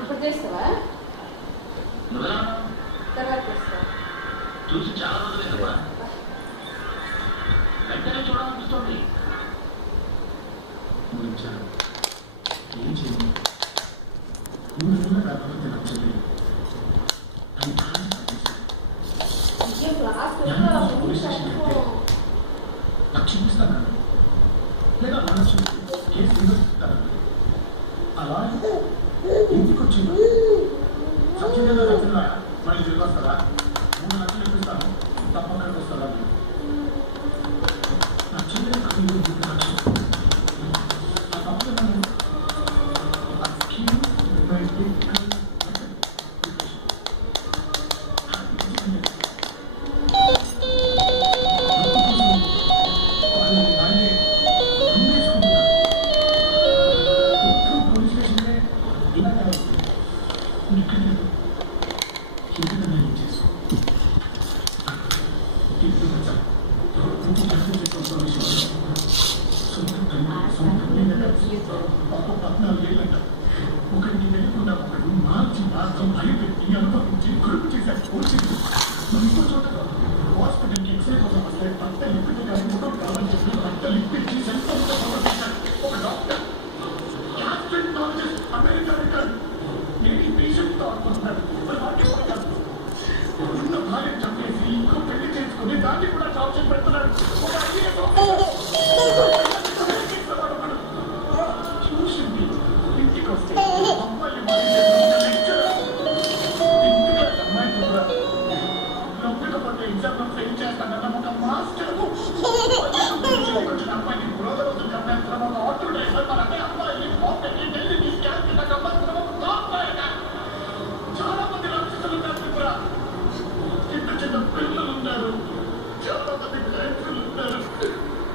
ఇప్పుడు చేస్తావా? తర్వాత చేస్తావా? చూసి చాలా రోజులే కదా, వెంటనే చూడాలనిపిస్తుంది. ఏం చేయండి? 3 నెలల కాకపోతే నచ్చలేదు. నాకు చూపిస్తాను లేదా మనసు కేసు నిర్వహిస్తాను. అలా ఇంటికి వచ్చింది సత్యంగా రచన మళ్ళీ తిరిగి వస్తారా? 3 లక్షలు ఇప్పిస్తాను, తప్పక్కడికి వస్తారా? నా చెల్లెలు ఒకరికి తెలియకుండా ఒకరు మార్చి భయపెట్టి అనుభవించి గురుపు చేశారు. ఇంకో చోట హాస్పిటల్కి ఎక్స్రే కోసం వస్తే భర్త లిప్పితే కానీ ముఖం కావాలని చెప్పి భర్త లిప్పించి సెల్ఫోన్తో సమర్పించారు. ఒక డాక్టర్ గ్యాస్ట్రెంటాలజిస్ట్ అమెరికా రిటర్న్ నేను పేషెంట్తో అనుకుంటున్నాడు. ఉన్న భార్య చంపేసి ఇంకో పెళ్లి చేసుకుని దాన్ని కూడా టార్చర్ పెడుతున్నాడు. ఒక